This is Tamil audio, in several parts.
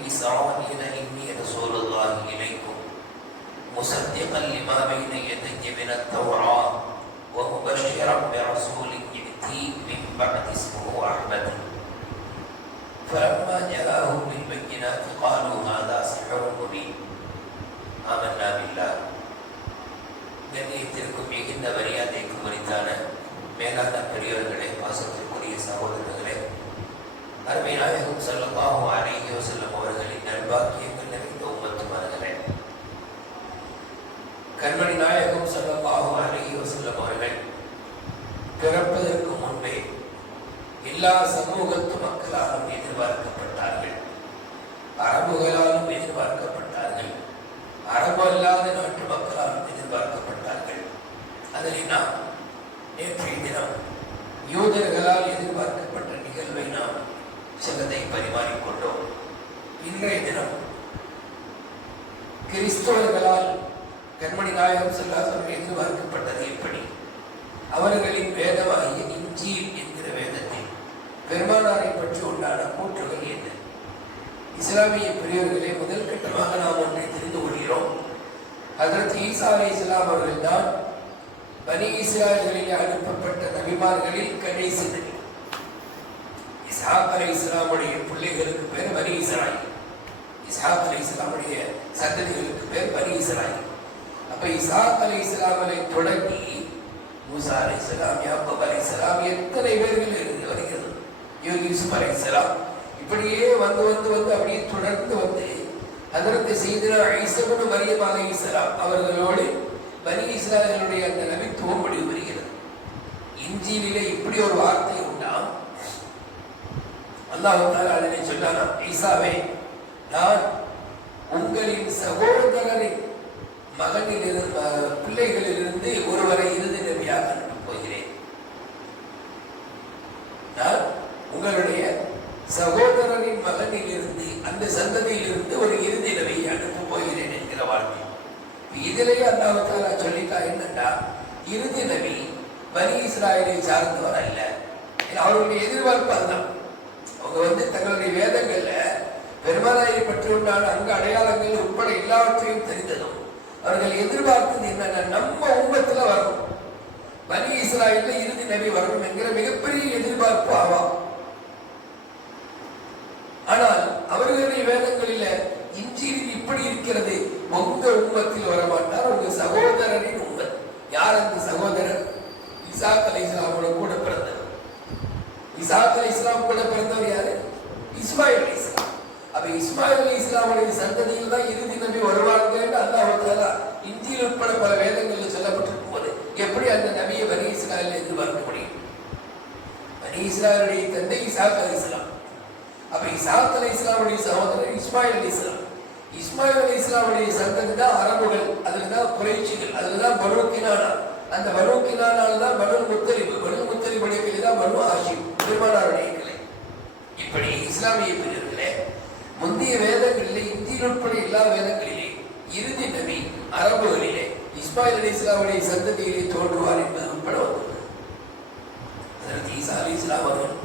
بن مريم يا بني إسرائيل إني رسول الله إليكم مصدقا لما بين يدي من التوراة ومبشرا برسول يأتي من بعد اسمه أحمد فلما جاءهم بالبينات قالوا هذا سحر مبين آمنا بالله கண்ணியத்திற்கும் மிகுந்த மரியாதைக்கும் உரித்தான மேலான பெரியவர்களே பாசத்திற்குரிய சகோதரர்களே அருமை நாயகம் செல்லப்பாகும் அழகி செல்லும் பாக்கியங்கள் நல்வாக்கியங்கள் நிறைந்த உம்மத்துமார்களே கண்மணி நாயகம் செல்லப்பாகும் அழகி செல்லும் அவர்கள் பிறப்பதற்கு முன்பே எல்லா சமூகத்து மக்களாலும் எதிர்பார்க்கப்பட்டார்கள். அரபுகளாலும் எதிர்பார்க்கப்பட்டார்கள். அரபு அல்லாத நாட்டு மக்களாலும் எதிர்பார்க்கப்பட்டார்கள். அதில் நாம் நேற்றைய தினம் யூதர்களால் எதிர்பார்க்கப்பட்ட நிகழ்வை நாம் சிலதை பரிமாறிக்கொண்டோம். இன்றைய தினம் கிறிஸ்தவர்களால் கண்மணி நாயகம் செல்லாசம் எதிர்பார்க்கப்பட்டது எப்படி? அவர்களின் வேதமாகிய இஞ்சி என்கிற வேதத்தில் பெருமானாரை பற்றி உண்டான கூற்றுகள் என்ன? இஸ்லாமிய பெரியவர்களை முதல் கட்டமாக நாம் ஒன்றை தெரிந்து கொள்கிறோம். அதற்கு ஈசா அலி இஸ்லாம் அவர்கள் தான் பனி இஸ்ராயல்களில் அனுப்பப்பட்ட நபிமார்களில் கடைசி நபி. இஸ்ஹாக் அலை இஸ்லாமுடைய பிள்ளைகளுக்கு பேர் பனி இஸ்ராயில். இஸ்ஹாக் அலி இஸ்லாமுடைய சந்ததிகளுக்கு பேர் பனி இஸ்ராயில். அப்ப இஸ்ஹாக் அலி இஸ்லாமலை தொடங்கி மூசா அலி இஸ்லாம் யாக்கூப் அலி இஸ்லாம் எத்தனை பேர்கள் இருந்து வருகிறது? இவர் யூசுப் அலி இஸ்லாம் இப்படியே வந்து வந்து வந்து அப்படியே தொடர்ந்து வந்து அதற்கு செய்த ஐசபனு மரியம் அலி இஸ்லாம் அவர்களோடு பனி இஸ்ராயலுடைய அந்த நபித்துவம் முடிவு வருகிறது. இஞ்சியிலே இப்படி ஒரு வார்த்தை உண்டாம் அல்லாஹ் அதனை சொன்னானா ஈசாவே நான் உங்களின் சகோதரரின் மகனிலிருந்து பிள்ளைகளிலிருந்து ஒருவரை இறுதி நபியாக அனுப்பப் போகிறேன். நான் உங்களுடைய சகோதரரின் மகனிலிருந்து அந்த சந்ததியிலிருந்து ஒரு இறுதி நபியை அனுப்பப் போகிறேன் என்கிற வார்த்தை இதிலேயே அல்லாஹால சொல்லிட்டா என்னன்னா இறுதி நபி பனி இஸ்ராயலை சார்ந்தவர் அல்ல. அவருடைய எதிர்பார்ப்பு அதுதான். அவங்க வந்து தங்களுடைய வேதங்கள்ல பெருமானாயை பற்றியுண்டான அங்கு அடையாளங்கள் உட்பட எல்லாவற்றையும் தெரிந்ததும் அவர்கள் எதிர்பார்த்தது என்னென்ன? நம்ம உண்மத்துல வரணும் பனி இஸ்ராயில் இறுதி நபி வரணும் என்கிற மிகப்பெரிய எதிர் ஆவாம் ஆனால் அவர்களுடைய வேதங்களில இஞ்சியில் இப்படி இருக்கிறது உங்க உம்மத்தில் வரமாட்டார் உங்க சகோதரரின் உம்மத் யார் அந்த சகோதரர் இசாக் அலை இஸ்லாமோட கூட பிறந்தவர் இசாக் அலை இஸ்லாம் கூட பிறந்தவர் யாரு இஸ்மாயில் அலை இஸ்லாம் அப்ப இஸ்மாயில் அலி இஸ்லாமுடைய சந்ததியில் தான் இறுதி நபி வருவாங்கன்னு அல்லாஹால இந்தியில் உட்பட பல வேதங்களில் சொல்லப்பட்டிருக்கும் போது எப்படி அந்த நபியை பனி இஸ்ராயல் எதிர்பார்க்க முடியும்? பனி இஸ்ராயலுடைய தந்தை இசாக் அலி இஸ்லாம் அப்ப இசாக் அலி இஸ்லாமுடைய சகோதரர் இஸ்மாயில் அலி இஸ்லாம் இஸ்மாயில் அலி இஸ்லாமுடைய சந்ததி தான் அரபுகள் அதுல தான் குறைச்சிகள் அதுல தான் பருவத்தினானா கினானா. அந்த பனு தான் பனு முத்தரிப்பு பனு முத்தரிப்புடைய தான் பனு ஆஷிம் பெருமானாருடைய இப்படி இஸ்லாமிய பிரிவுகளே முந்தைய வேதங்களிலே இந்திய உட்பட எல்லா வேதங்களிலே இறுதி நபி அரபுகளிலே இஸ்மாயில் அலி இஸ்லாமுடைய சந்ததியிலே தோன்றுவார் என்பது உட்பட அதற்கு ஈசா அலி இஸ்லாம் அவர்கள்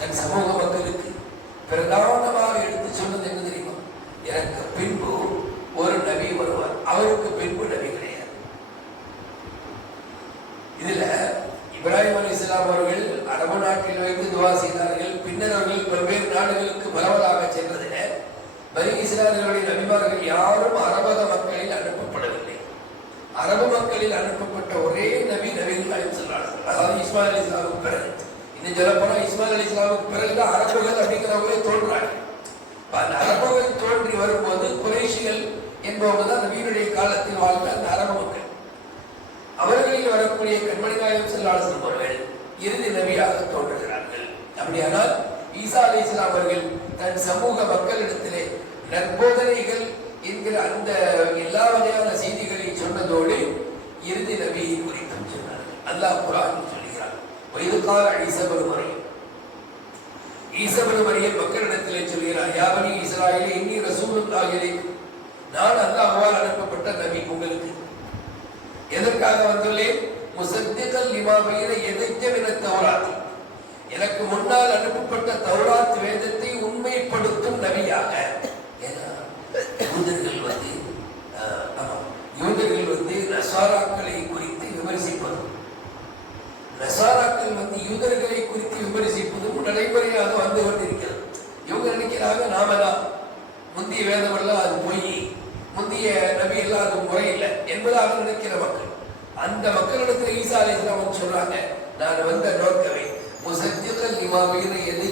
தன் சமூக மக்களுக்கு பிரதானமாக எடுத்து சொன்னது என்ன தெரியுமா? எனக்கு பின்பு ஒரு நபி வருவார். அவருக்கு பின்பு நபி கிடையாது. இதுல இப்ராஹிம் அலி இஸ்லாம் அவர்கள் அரபு நாட்டில் வைத்து துவா செய்தார்கள். பின்னர் அவர்கள் பல்வேறு நாடுகளுக்கு பரவலாக பனி இஸ்லாமியர்களுடைய நபிமார்கள் யாரும் அரபக மக்களில் அனுப்பப்படவில்லை. அரபு மக்களில் அனுப்பப்பட்ட ஒரே நபி நபிகள் சொன்னார்கள் அதாவது இஸ்மாயில் அலி இஸ்லாமுக்கு பிறகு. இன்னும் சொல்ல இஸ்மாயில் அலி இஸ்லாமுக்கு பிறகுதான் அரபுகள் அப்படிங்கிறவங்களே தோன்றாங்க. அந்த அரபுகள் தோன்றி வரும்போது குறைஷிகள் என்பவங்க தான் நபியினுடைய காலத்தில் வாழ்ந்த அந்த அரபு மக்கள். அவர்களில் வரக்கூடிய கண்மணி நாயகம் செல்லாசன் அவர்கள் இறுதி நபியாக தோன்றுகிறார்கள். அப்படியானால் ஈசா அலி இஸ்லாம் அவர்கள் தன் சமூக மக்களிடத்தில் நற்போதனைகள் என்கிற அந்த எல்லா வகையான செய்திகளை சொன்னதோடு இறுதி நபியை குறித்தும் சொன்னார்கள் அல்லாஹ் குரான் சொல்கிறார் வயதுகால ஈசபரு மறையும் ஈசபரு மரியம் மக்களிடத்திலே சொல்கிறார் யாவனி இஸ்ராயலே இன்னி ரசூலுல்லாஹிலே நான் அல்லாஹ்வால் அனுப்பப்பட்ட நபி உங்களுக்கு. எதற்காக வந்துள்ளேன்? முசத்திகள் லிமா பைன எதைக்க மின தௌராத். எனக்கு முன்னால் அனுப்பப்பட்ட தௌராத் வேதத்தை உண்மைப்படுத்தும் நபியாக. யூதர்கள் வந்து யூதர்கள் வந்து நசாராக்களை குறித்து விமர்சிப்பது நசாராக்கள் வந்து யூதர்களை குறித்து விமர்சிப்பதும் நடைமுறையாக வந்து கொண்டிருக்கிறது. இவங்க நினைக்கிறாங்க நாம தான் முந்தைய வேதமெல்லாம் அது பொய் முந்தைய நபி எல்லாம் அது முறையில்லை என்பதாக நினைக்கிற மக்கள். அந்த மக்களிடத்தில் ஈசா அலிஸ்லாம் சொல்றாங்க நான் வந்த நோக்கவே முசஜிதல் லிமாவீன எதையில்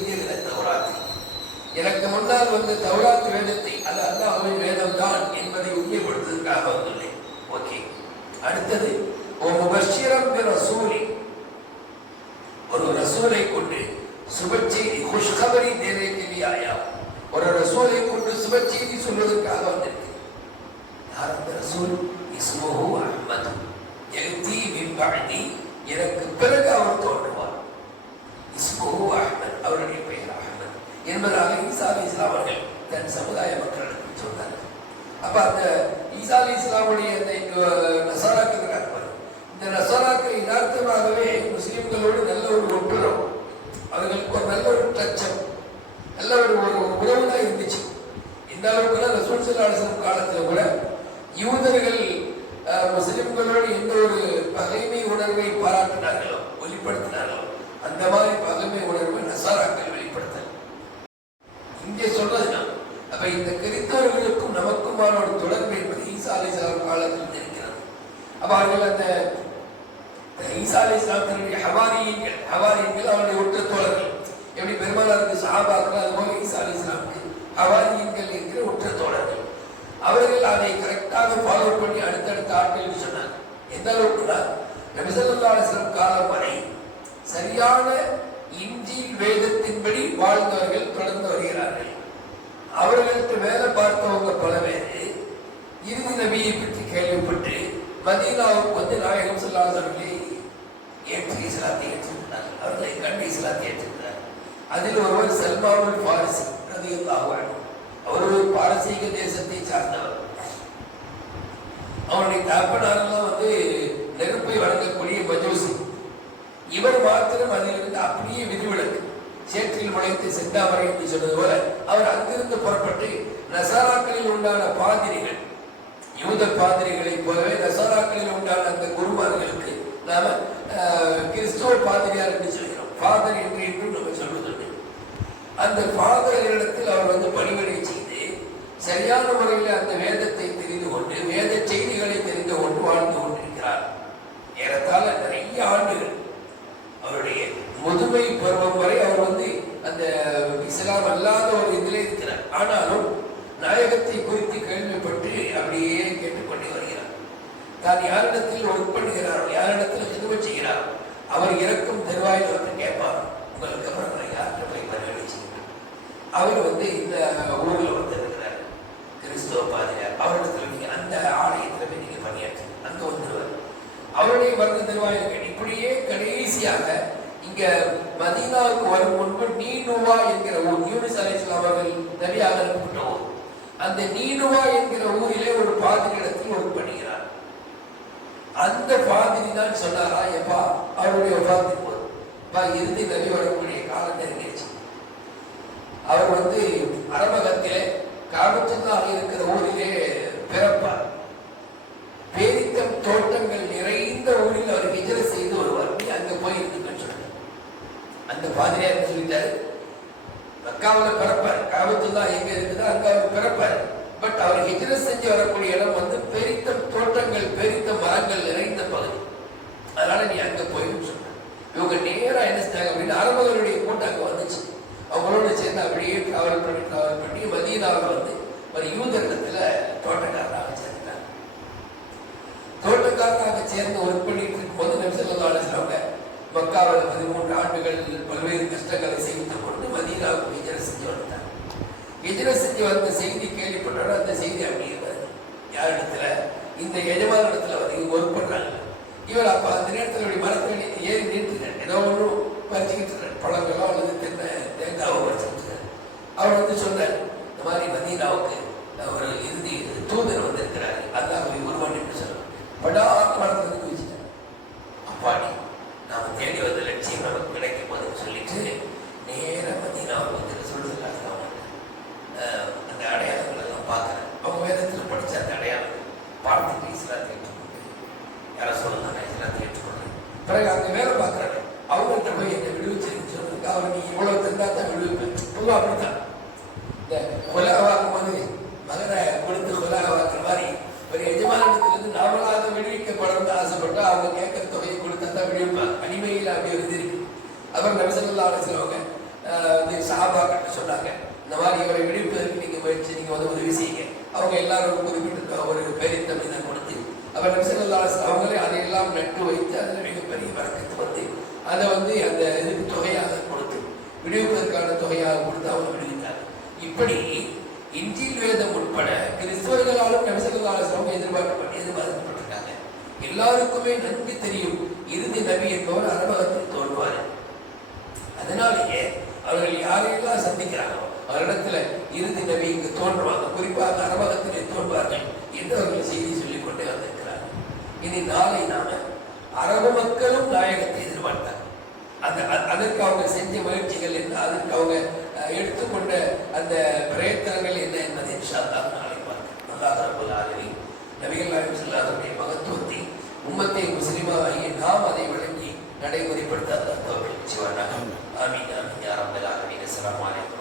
எனக்கு முன்னால் வந்து தௌராத் வேதத்தை அது அல்லாஹ்வின் வேதம் தான் என்பதை உண்மைப்படுத்துவதற்காக வந்துள்ளேன். ஓகே. அடுத்தது ஓ முபஷிரம் ரசூலி. ஒரு ரசூலை கொண்டு சுபச்செய்தி குஷ்கபரி தேவைக்கு ஆயா. ஒரு ரசூலை கொண்டு சுபச்செய்தி சொல்வதற்காக வந்திருக்கு யார் அந்த ரசூல்? இஸ்மோஹு அஹ்மது. எழுதி மின் எனக்கு பிறகு அவர் தோன்றுவார். இஸ்மோஹு அஹ்மத். அவருடைய என்பதாக ஈசா அலி இஸ்லாம் அவர்கள் தன் சமுதாய மக்களிடத்தில் சொன்னார்கள். அப்ப அந்த ஈசா அலி இஸ்லாமுடைய அந்த அஹ், நசாராக்கள் இந்த நசாராக்கள் யதார்த்தமாகவே முஸ்லிம்களோடு நல்ல ஒரு ஒப்புரம் அவர்களுக்கு ஒரு நல்ல ஒரு டச்சம் நல்ல ஒரு ஒரு உறவு தான் இருந்துச்சு. இந்த அளவுக்கு ரசூல் சல்லாஹம் காலத்தில் கூட யூதர்கள் முஸ்லிம்களோடு எந்த ஒரு பகைமை உணர்வை பாராட்டினார்களோ வெளிப்படுத்தினார்களோ அந்த மாதிரி பகைமை உணர்வை நசாராக்கள் வெளிப்படுத்தல் இங்கே சொல்றதுதான் அப்ப இந்த கிறிஸ்தவர்களுக்கும் நமக்குமான ஒரு தொடர்பு என்பது ஈசா அலிஸ்லாம் காலத்தில் இருக்கிறது அப்ப அவர்கள் அந்த ஈசா அலிஸ்லாம் தன்னுடைய ஹவாரியங்கள் ஹவாரியங்கள் அவருடைய ஒற்ற தோழர்கள் எப்படி பெருமானாருக்கு சஹாபாக்கள் அதுபோல ஈசா அலிஸ்லாமுக்கு இருக்கிற உற்ற தோழர்கள். அவர்கள் அதை கரெக்டாக ஃபாலோ பண்ணி அடுத்தடுத்த ஆட்களுக்கு சொன்னாங்க எந்த அளவுக்குனா நபிசல்லா காலம் வரை சரியான இஞ்சில் வேதத்தின்படி வாழ்ந்தவர்கள் தொடர்ந்து வருகிறார்கள். அவர்களுக்கு வேலை பார்த்தவங்க பல பேர் இறுதி நபியை பற்றி கேள்விப்பட்டு மதீனாவுக்கு வந்து நாயகம் சொல்லாதவர்களே ஏற்றி இஸ்லாத்தை ஏற்றிருந்தார்கள் அவர்களை கண்டு இஸ்லாத்தை ஏற்றிருந்தார் அதில் ஒருவர் சல்மாவுல் பாரசி அவர் ஒரு பாரசீக தேசத்தை சார்ந்தவர். அவருடைய தகப்பனாரெல்லாம் வந்து நெருப்பை வழங்கக்கூடிய மஜூசி. இவர் மாத்திரம் அதிலிருந்து அப்படியே விதிவிலக்கு சேற்றில் முளைத்து செந்தாமரை என்று சொன்னது போல அவர் அங்கிருந்து புறப்பட்டு நசாராக்களில் உண்டான பாதிரிகள் யூத பாதிரிகளைப் போலவே நசாராக்களில் உண்டான அந்த குருமார்களுக்கு நாம கிறிஸ்துவ பாதிரியார் என்று சொல்கிறோம். பாதர் என்று என்றும் அந்த ஃபாதர்களிடத்தில் அவர் வந்து பணிவிடை செய்து சரியான முறையில் அந்த வேதத்தை தெரிந்து கொண்டு வேத செய்திகளை தெரிந்து கொண்டு வாழ்ந்து கொண்டிருக்கிறார் ஏறத்தாழ நிறைய ஆண்டுகள் அவருடைய முதுமை பருவம் வரை அவர் வந்து அந்த இஸ்லாம் அல்லாத ஒரு இதிலே இருக்கிறார் ஆனாலும் நாயகத்தை குறித்து கேள்விப்பட்டு அப்படியே கேட்டுக்கொண்டே வருகிறார் தான் யாரிடத்தில் ஒர்க் பண்ணுகிறாரோ யாரிடத்தில் திரும்ப செய்கிறாரோ அவர் இறக்கும் தருவாயில் வந்து கேட்பார் உங்களுக்கு அப்புறம் நான் யார்கிட்ட போய் பரிவடை செய்கிறேன் அவர் வந்து இந்த ஊரில் வந்து இருக்கிறார். கிறிஸ்துவ பாதிரியார். அவரிடத்தில் நீங்கள் அந்த ஆலயத்தில் போய் நீங்கள் பணியாற்று அங்க வந்துடுவார் அவருடைய மருந்து தருவாயில் இப்படியே கடைசியாக இங்க மதீனாவுக்கு வரும் முன்பு நீனுவா என்கிற ஊர் யூனிஸ் அலிஸ்லாம் அவர்கள் நபியாக அனுப்பப்பட்ட ஊர். அந்த நீனுவா என்கிற ஊரிலே ஒரு பாதிரிடத்தில் ஒர்க் பணிகிறார் அந்த பாதிரி தான் சொன்னாரா எப்பா அவருடைய ஒப்பாத்தின் போது பா இறுதி நபி வரக்கூடிய காலம் அவர் வந்து அரபகத்திலே காபத்துல்லாக இருக்கிற ஊரிலே பிறப்பார். பேரித்தம் தோட்டங்கள் நிறைந்த ஊரில் அவர் விஜய செய்து வருவார். நீ அங்க போய் இருக்குன்னு சொன்னார் அந்த பாதிரியார் சொல்லிட்டார் சொல்லிட்டாரு? மக்காவில் பிறப்பார். காபத்துல்லா எங்க இருக்குதோ அங்க அவர் பிறப்பார். பட் அவர் ஹிஜர செஞ்சு வரக்கூடிய இடம் வந்து பெரித்த தோட்டங்கள் பெரித்த மரங்கள் நிறைந்த பகுதி. அதனால நீ அங்க போயின்னு சொன்ன இவங்க நேரம் என்ன செஞ்சாங்க அப்படின்னு அரபர்களுடைய கூட்டம் அங்க வந்துச்சு. அவங்களோட சேர்ந்து அப்படியே டிராவல் பண்ணி டிராவல் பண்ணி மதீனாவில் வந்து ஒரு யூதரிடத்துல தோட்டக்காரராக சேர்ந்தாங்க தோட்டக்காரராக சேர்ந்து ஒர்க் பண்ணிட்டு இருக்கும்போது நிமிஷம் அலிஸ்லாம மக்காவில் பதிமூன்று ஆண்டுகள் பல்வேறு கஷ்டங்களை செய்து கொண்டு மதீனாவுக்கு ஹிஜர செஞ்சு வந்தார் ஹிஜர செஞ்சு வந்த செய்தி கேள்விப்பட்டாலும் அந்த செய்தி அப்படியே வருது. யாரிடத்துல? இந்த எஜமான இடத்துல வந்து இவங்க ஒர்க் பண்ணாங்க இவர் அப்ப அந்த நேரத்தில் மரத்தில் ஏறி நின்றுட்டார். ஏதோ ஒன்றும் பறிச்சுக்கிட்டு இருக்கார். பழங்களோ அல்லது தென்னை தேங்காவோ பறிச்சுக்கிட்டு இருக்கார். அவர் வந்து சொன்னார் இந்த மாதிரி மதீனாவுக்கு ஒரு இறுதி தூதர் வந்திருக்கிறார் அல்லாஹ் உருவான் என்று சொன்னார் படாத மரத்தில் இருந்து குதிச்சிட்டார் அப்பாடி நாம தேடி வந்த லட்சியம் நமக்கு கிடைக்கும் போது சொல்லிட்டு நேர மதீனாவுக்கு வந்து சொல்லுறாங்க அவங்க அந்த அடையாளங்கள் எல்லாம் பார்க்குறேன் அவங்க வேதத்தில் படிச்ச அந்த அடையாளம் பார்த்துட்டு இஸ்லாத்தை ஏற்றுக்கொண்டு யாரை சொல்லலாம் நான் இஸ்லாத்தை ஏற்றுக்கொண்டேன் பிறகு அங்கே வேலை பார்க்குறாங்க அவங்கள்ட்ட போய் என்னை விடுவிச்சிருன்னு சொன்னதுக்கு அவர் நீ இவ்வளோ தந்தா தான் விடுவிப்பேன் பொதுவாக அப்படித்தான் இந்த கொலை வாங்கும் போது மகனை கொடுத்து கொலை வாங்குற மாதிரி ஒரு எஜமானத்திலிருந்து நாமளாக விடுவிக்கப்படணும்னு ஆசைப்பட்டா அவங்க கேட்கிற தொகையை கொடுத்தா தான் விடுவிப்பாங்க அடிமையில் அப்படி ஒரு இது இருக்கு அவர் நபிசல்லா அலிஸ்லவங்க வந்து சாபாக்கிட்ட சொன்னாங்க இந்த விடுவிப்பதற்கு நீங்க முயற்சி நீங்க வந்து உதவி செய்யுங்க. அவங்க எல்லாரும் குறிப்பிட்டு ஒரு பெரித்தம் இதை கொடுத்து அவர் நபிசல்லா அவங்களே அதையெல்லாம் நட்டு வைத்து அதில் மிகப்பெரிய வரக்கத்து வந்து அதை வந்து அந்த இதுக்கு தொகையாக கொடுத்து விடுவிப்பதற்கான தொகையாக கொடுத்து அவங்க விடுவித்தார். இப்படி இன்ஜில் வேதம் உட்பட கிறிஸ்தவர்களாலும் நபிசல்லாலும் எதிர்பார்க்கப்பட்டு எதிர்பார்க்கப்பட்டிருக்காங்க. எல்லாருக்குமே நன்கு தெரியும் இறுதி நபி என்பவர் அனுபவத்தில் தோல்வார் அதனாலேயே அவர்கள் யாரையெல்லாம் சந்திக்கிறாங்களோ வருடத்தில் இறுதி நபி இங்கு தோன்றுவாங்க குறிப்பாக அரபகத்திலே தோன்றுவார்கள் என்று அவர்கள் செய்தி சொல்லிக் கொண்டே வந்திருக்கிறார்கள். இனி நாளை நாம அரபு மக்களும் நாயகத்தை எதிர்பார்த்தார் அந்த அதற்கு அவங்க செஞ்ச முயற்சிகள் என்ன அதற்கு அவங்க எடுத்துக்கொண்ட அந்த பிரயத்தனங்கள் என்ன என்பதை இன்ஷா அல்லாஹ் நாளை பார்க்கலாம் நபிகள் நாயகம் ஸல்லல்லாஹு மகத்துவத்தை உம்மத்தை முஸ்லிமாகி நாம் அதை விளங்கி நடைமுறைப்படுத்த அந்த தோல்வி செய்வானாக. ஆமீன் ஆமீன். யா ரப்பல் ஆலமீன்.